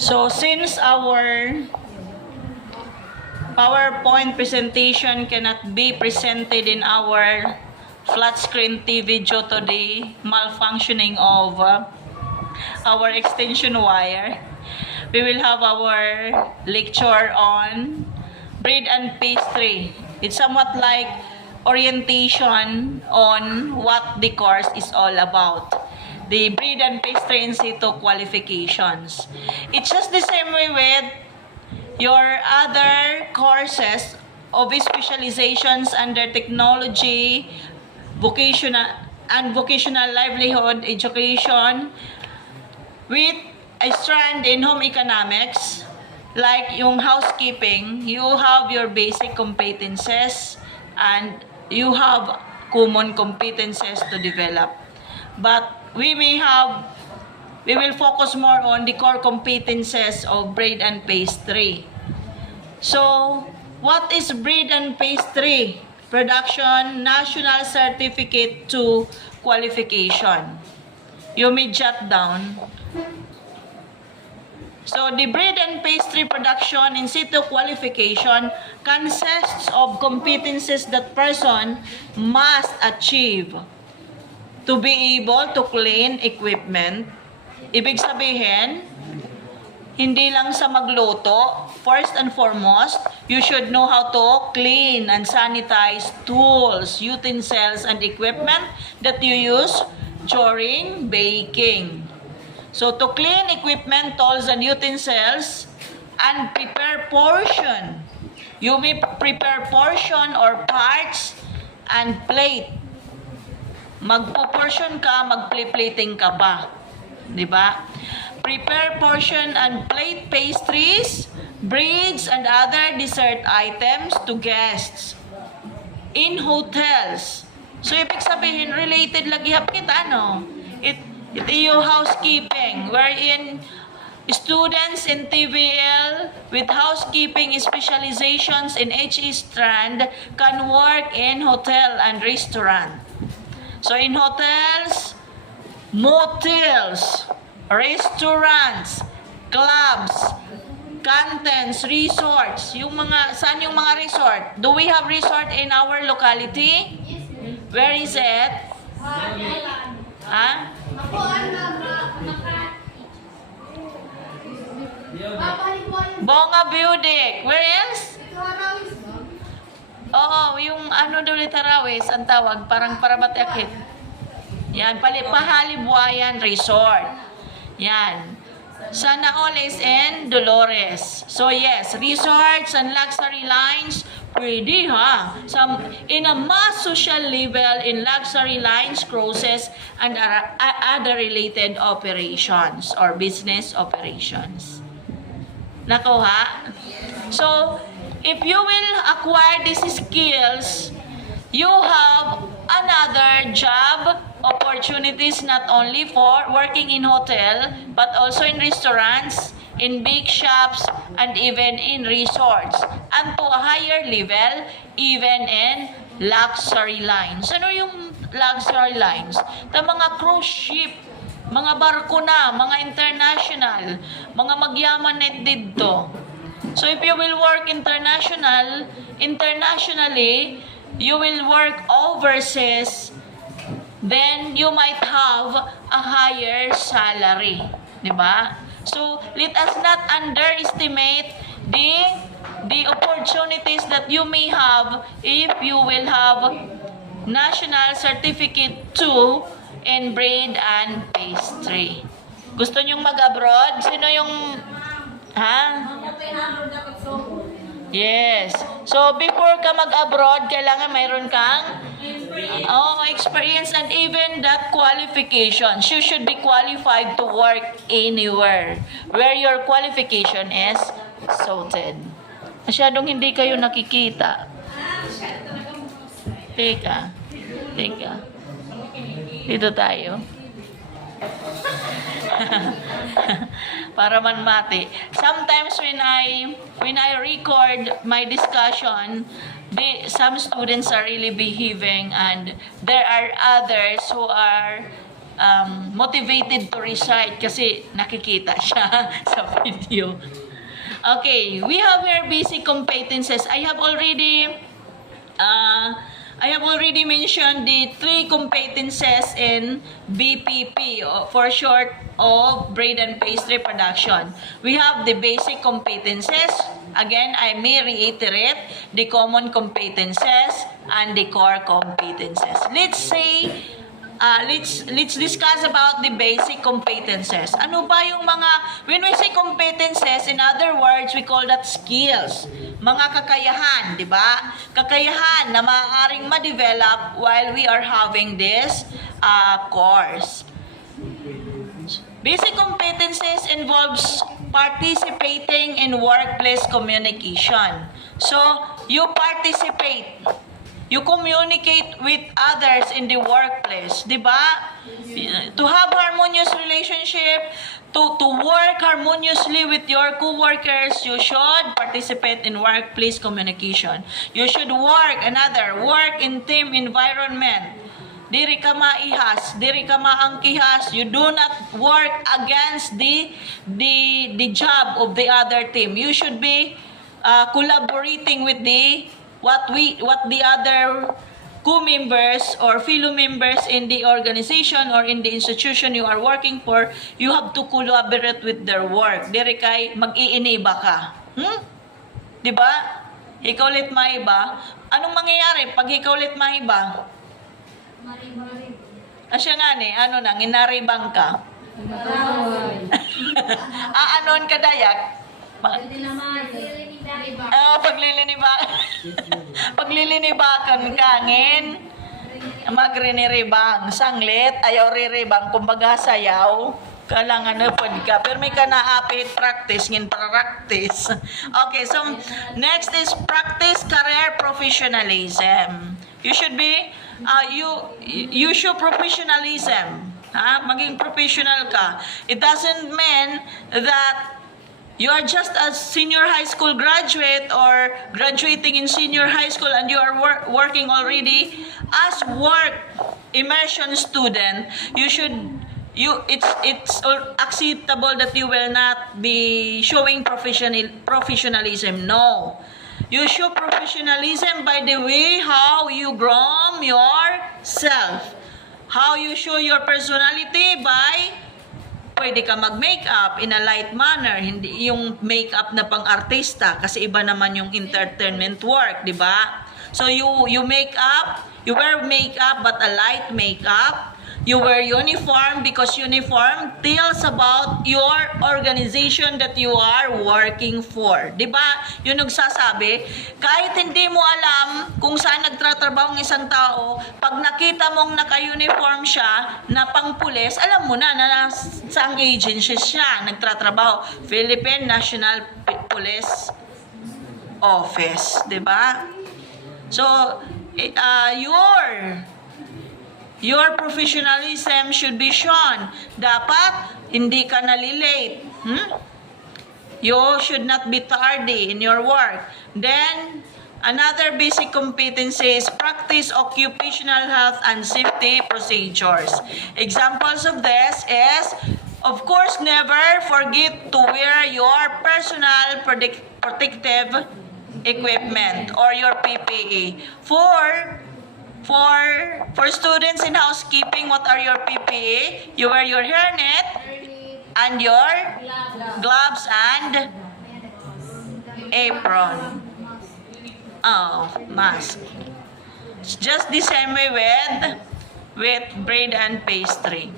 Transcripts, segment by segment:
So since our PowerPoint presentation cannot be presented in our flat screen TV due to the malfunctioning of our extension wire, we will have our lecture on bread and pastry. It's somewhat like orientation on what the course is all about. The bread and pastry in situ qualifications. It's just the same way with your other courses of specializations under technology, vocational and vocational livelihood education with a strand in home economics, like yung housekeeping. You have your basic competences and you have common competences to develop. But we will focus more on the core competences of bread and pastry. So, what is bread and pastry? Production National Certificate to Qualification. You may jot down. So, the bread and pastry production in situ qualification consists of competencies that person must achieve to be able to clean equipment. Ibig sabihin, hindi lang sa magluto. First and foremost, you should know how to clean and sanitize tools, utensils, and equipment that you use during baking. So, to clean equipment, tools, and utensils, and prepare portion. You may prepare portion or parts and plate. Magpo-portion ka, magple-plating ka pa. Diba? Prepare portion and plate pastries, breads, and other dessert items to guests in hotels. So, ibig sabihin, related lagi hap kita, ano? Ito yung housekeeping, wherein students in TVL with housekeeping specializations in HE Strand can work in hotel and restaurant. So, in hotels, motels, restaurants, clubs, cantons, resorts. Saan yung mga resort? Do we have resort in our locality? Where is it? Ha? Bonga Budik. Where else? Oo, yung ano daw Tarawis, ang tawag, parang para matakit. Yan, Pahalibwayan Resort. Yan. Sana all is in Dolores. So yes, resorts and luxury lines, pwede ha. In a mass social level in luxury lines, cruises, and other related operations or business operations. Nako ha? So, if you will acquire these skills, you have another job opportunities not only for working in hotel but also in restaurants, in big shops, and even in resorts, and to a higher level even in luxury lines. Ano yung luxury lines? Ta mga cruise ship, mga barko na, mga international, mga magyaman net dito. So if you will work internationally, you will work overseas, then you might have a higher salary. Diba? So, let us not underestimate the opportunities that you may have if you will have national certificate 2 in bread and pastry. Gusto nyong mag-abroad? Sino yung... Ha? Yes. So, before ka mag-abroad, kailangan mayroon kang experience and even that qualifications. You should be qualified to work anywhere where your qualification is sorted. Masyadong hindi kayo nakikita. Teka. Dito tayo. Para man mati. Sometimes when I record my discussion, some students are really behaving and there are others who are motivated to recite kasi nakikita siya sa video. Okay, we have here basic competences. I have already mentioned the 3 competences in BPP, for short of bread and pastry production. We have the basic competences. Again, I may reiterate the common competences and the core competences. Let's discuss about the basic competences. Ano ba yung when we say competences, in other words, we call that skills. Mga kakayahan, di ba? Kakayahan na maaaring ma-develop while we are having this course. Basic competencies involves participating in workplace communication. So, you participate. You communicate with others in the workplace, di ba? To have harmonious relationship, to work harmoniously with your co-workers, you should participate in workplace communication. You should work in team environment. Diri ka maihas, diri ka maangkihas. You do not work against the job of the other team. You should be collaborating with what the other co-members or fellow members in the organization or in the institution you are working for. You have to collaborate with their work. Diri kay mag-iiniba ka. Di ba? Ikaw ulit maiba. Anong mangyayari pag ikaw ulit maiba? Asya nga ni, nginaribang ka. Anon ka dayak? Paglilinibakan kangin, magriniribang, sanglit, ayaw riribang, kumbaga sayaw, kailangan napod ka. Pero may kanaapit, practice, practice. Okay, so next is practice career professionalism. You should be, you show professionalism. Maging professional ka. It doesn't mean that you are just a senior high school graduate or graduating in senior high school and you are working already as work immersion student. It's acceptable that you will not be showing professionalism. No. You show professionalism by the way how you groom yourself. How you show your personality by pwede ka mag-makeup in a light manner, hindi yung makeup na pang-artista kasi iba naman yung entertainment work, di ba? So you wear makeup but a light makeup. You wear uniform because uniform tells about your organization that you are working for. Di ba? Yung nagsasabi, kahit hindi mo alam kung saan nagtatrabaho ng isang tao, pag nakita mong naka-uniform siya na pang-pulis, alam mo na saang agency siya nagtatrabaho. Philippine National Police Office. Di ba? So, your professionalism should be shown. Dapat, hindi ka nalilate. You should not be tardy in your work. Then, another basic competency is practice occupational health and safety procedures. Examples of this is, of course, never forget to wear your personal protective equipment or your PPE. For students in housekeeping, what are your PPE? You wear your hairnet and your gloves and apron. Mask. It's just the same way with bread and pastry.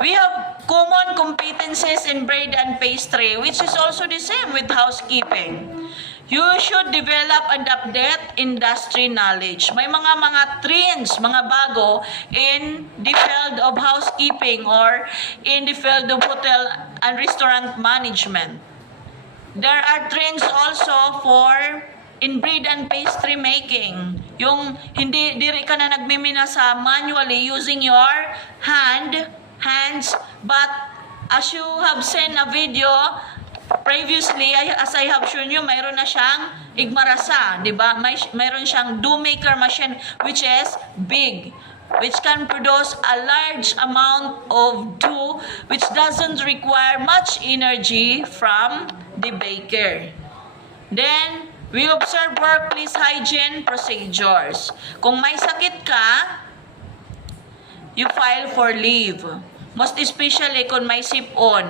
We have common competencies in bread and pastry, which is also the same with housekeeping. You should develop and update industry knowledge. May mga trends, mga bago in the field of housekeeping or in the field of hotel and restaurant management. There are trends also for in bread and pastry making. Yung diri ka na nagmiminasa manually using your hands, but as you have seen a video previously, as I have shown you, mayroon na siyang igmarasa, di ba? Mayroon siyang dough maker machine which is big. which can produce a large amount of dough which doesn't require much energy from the baker. Then, we observe workplace hygiene procedures. Kung may sakit ka, you file for leave. Most especially kung may sipon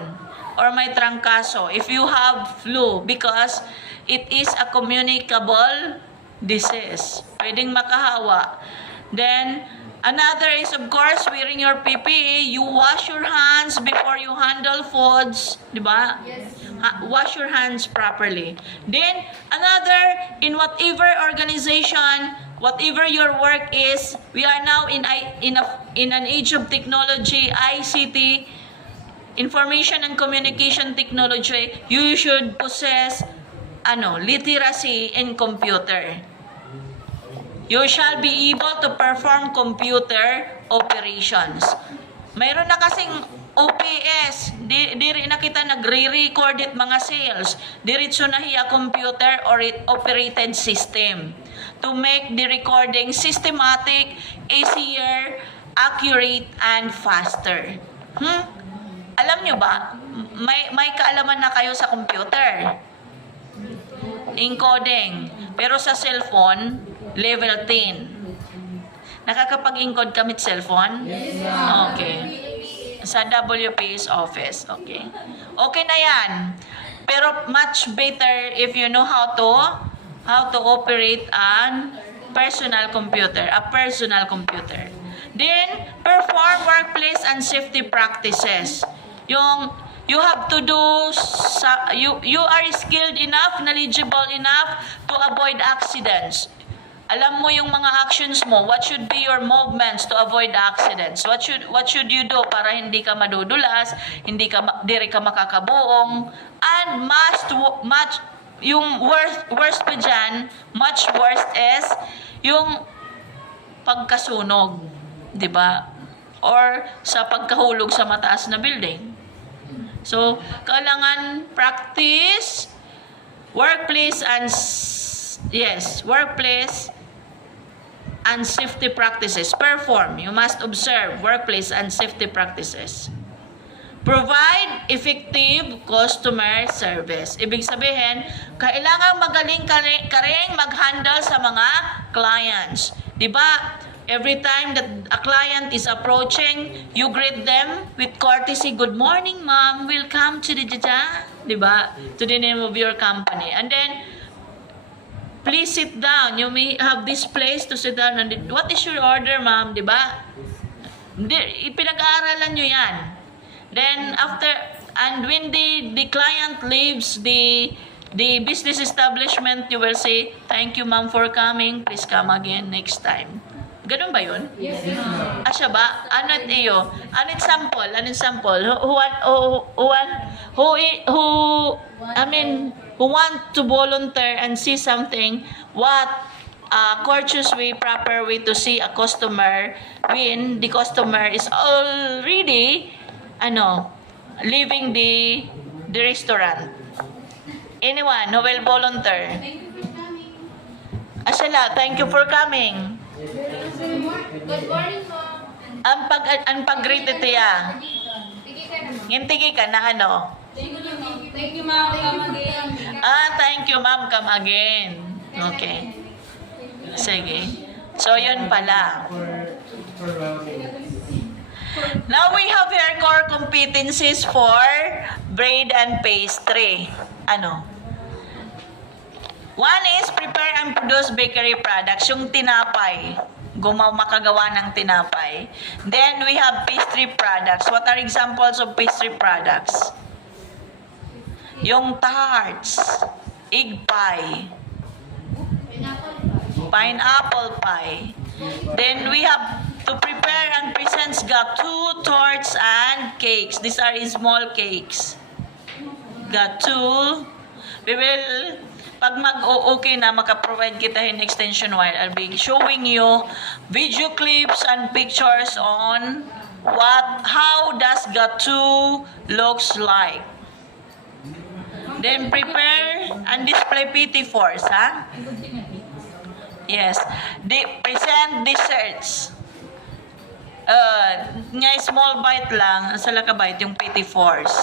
or may trangkaso. If you have flu, because it is a communicable disease. Pwedeng makahawa. Then, another is, of course, wearing your PPE. You wash your hands before you handle foods. Diba? Yes. Wash your hands properly. Then, another, in whatever organization, whatever your work is, we are now in an age of technology, ICT, information and communication technology. You should possess literacy in computer. You shall be able to perform computer operations. Mayroon na kasing OPS, diri na kita nagre-record it mga sales. Diretso na hiya computer or operated system to make the recording systematic, easier, accurate, and faster. Alam nyo ba, may kaalaman na kayo sa computer. Encoding. Pero sa cellphone, level 10. Nakakapag-encode kami sa cellphone? Yes, okay. Sa WP's office. Okay. Okay na yan. Pero much better if you know how to operate a personal computer. Then, perform workplace and safety practices. You have to do, you are skilled enough, knowledgeable enough to avoid accidents. Alam mo yung mga actions mo, what should be your movements to avoid accidents? What should you do para hindi ka madudulas, diri ka makakabuong, and yung worst pa dyan, much worse is yung pagkasunog, di ba? Or sa pagkahulog sa mataas na building. So, kailangan practice workplace and safety practices. Perform. You must observe workplace and safety practices. Provide effective customer service. Ibig sabihin, kailangan magaling ka rin mag-handle sa mga clients. Diba? Every time that a client is approaching, you greet them with courtesy. Good morning, ma'am. Welcome to the diba? To the name of your company. And then, please sit down. You may have this place to sit down. And what is your order, ma'am? Diba? Ipinag-aaralan nyo yan. Then, when the client leaves the business establishment, you will say, thank you, ma'am, for coming. Please come again next time. Ganun ba yun? Yes, ma'am. Asya ba? Anong iyo? Anong sample? Who want to volunteer and see something, what courteous way, proper way to see a customer when the customer is already leaving the restaurant. Anyone who will volunteer? Thank you for coming. Asala, thank you for coming. Good morning, ma'am. Ang pag-greet ito ya. Tigi ka naman. Ngintigi ka na ano? Thank you, ma'am. Come again. Thank you, ma'am. Come again. Okay. Sige. So, yun pala. Now, we have here core competencies for bread and pastry. One is prepare and produce bakery products. Yung tinapay. Makagawa ng tinapay. Then, we have pastry products. What are examples of pastry products? Yung tarts, egg pie, pineapple pie. Then, we have to prepare and present gâteaux, torts, and cakes. These are small cakes. Gâteaux. We will... Pag mag-okay na, maka-provide kita in extension wire, I'll be showing you video clips and pictures on how does gâteau looks like. Then prepare and display PT4s, Yes. Present desserts. Nga small bite lang, sa lakabite, yung petty force.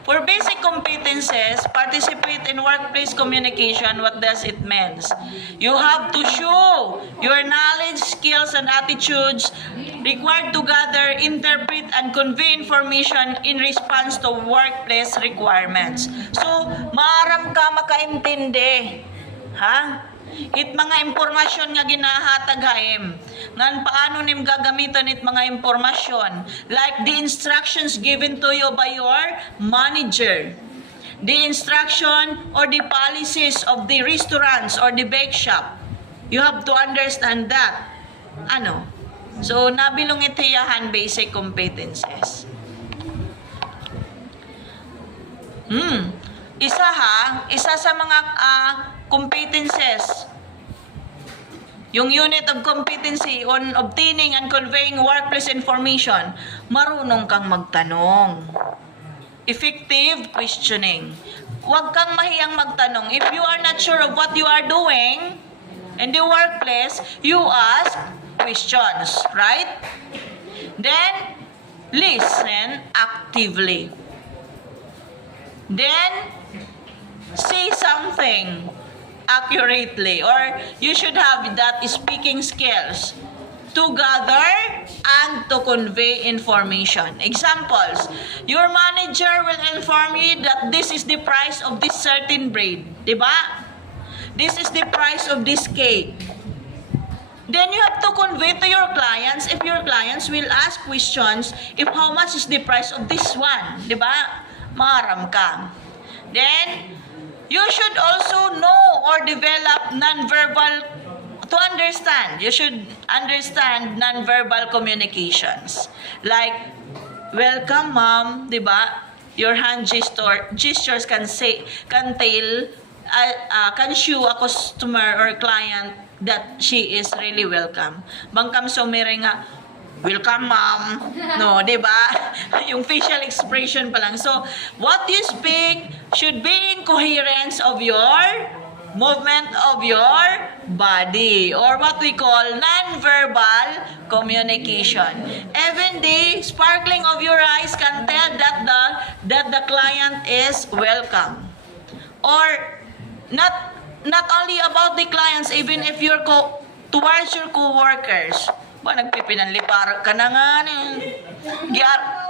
For basic competences, participate in workplace communication. What does it mean? You have to show your knowledge, skills, and attitudes required to gather, interpret, and convey information in response to workplace requirements. So, maaram ka makaintindi. Ha? It mga impormasyon nga ginahatag haim. Ngan paano nim gagamitan it mga impormasyon? Like the instructions given to you by your manager. The instruction or the policies of the restaurants or the bake shop. You have to understand that. Ano? So, nabilong itiyahan basic competences. Isa sa mga competences, yung unit of competency on obtaining and conveying workplace information, marunong kang magtanong. Effective questioning. Huwag kang mahiyang magtanong. If you are not sure of what you are doing in the workplace, you ask questions, right? Then, listen actively. Then, say something accurately, or you should have that speaking skills to gather and to convey information. Examples, your manager will inform you that this is the price of this certain bread. Diba? This is the price of this cake. Then you have to convey to your clients, if your clients will ask questions, if how much is the price of this one. Diba? Maram ka. Then, you should also know or develop non-verbal to understand. You should understand non-verbal communications. Like, welcome ma'am, di ba? Your hand gestures can show a customer or client that she is really welcome. Bangkam sumire nga, welcome ma'am. No, di ba? Yung facial expression pa lang. So, what you speak should be in coherence of your movement of your body, or what we call non-verbal communication. Even the sparkling of your eyes can tell that the client is welcome. Or not only about the clients, even if you're towards your co-workers. Ba, nagpipinanlipar ka na nga.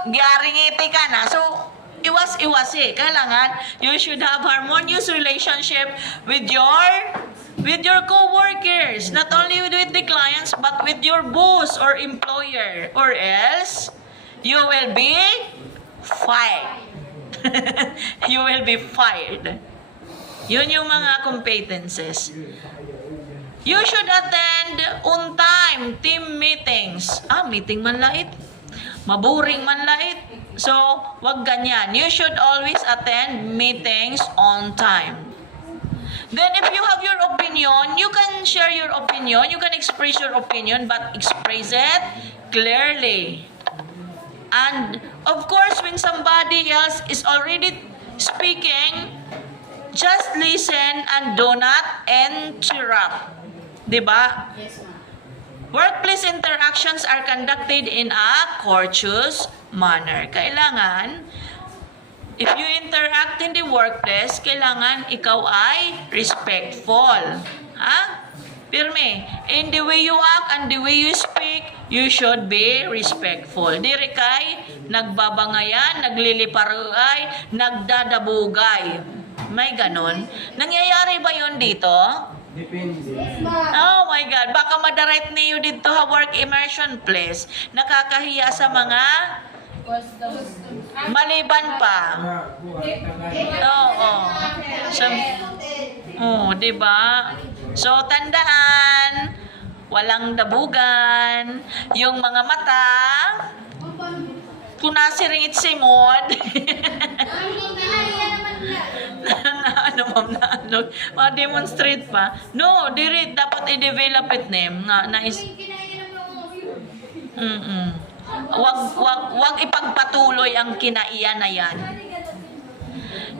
Giaringiti ka na. So, iwas kailangan you should have harmonious relationship with your co-workers, not only with the clients but with your boss or employer, or else you will be fired. You will be fired. Yun yung mga competences. You should attend on time team meetings. Meeting man lait, maburing man lait. So, wag ganyan. You should always attend meetings on time. Then, if you have your opinion, you can share your opinion. You can express your opinion, but express it clearly. And, of course, when somebody else is already speaking, just listen and do not interrupt. Diba? Yes, ma'am. Workplace interactions are conducted in a courteous manner. Kailangan, if you interact in the workplace, kailangan ikaw ay respectful. Ha? Pirme. In the way you act and the way you speak, you should be respectful. Diri kay nagbabangayan, nagliliparuay, nagdadabugay. May ganon. Nangyayari ba yon dito? Depende. Oh my God. Baka madirect niyo dito ha work immersion place. Nakakahiya sa mga maliban pa. Oo. Diba? So, tandaan, walang dabugan, yung mga mata, kung nasiringit si Mod, ma-demonstrate pa. No, diri dapat i-develop it name nga wag ipagpatuloy ang kinaiyan na yan.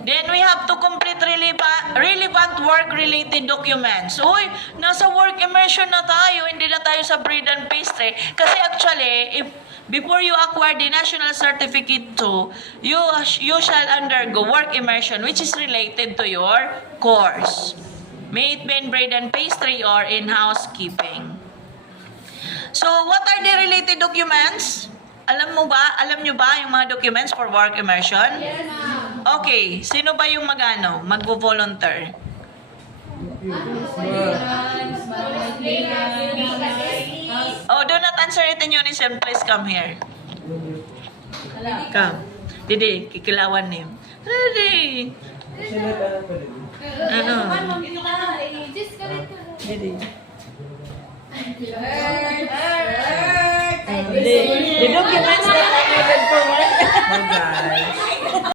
Then we have to complete relevant work-related documents. Uy, nasa work immersion na tayo, hindi na tayo sa bread and pastry. Kasi actually, if before you acquire the national certificate to, you shall undergo work immersion which is related to your course. May it be in bread and pastry or in housekeeping. So, what are the related documents? Alam nyo ba yung mga documents for work immersion? Yes, ma'am. Okay, sino ba yung magvo-volunteer? Oh, do not answer it in unison. Please come here. Come. Didi, kikilawan niyo. Didi. Ano? Didi. The documents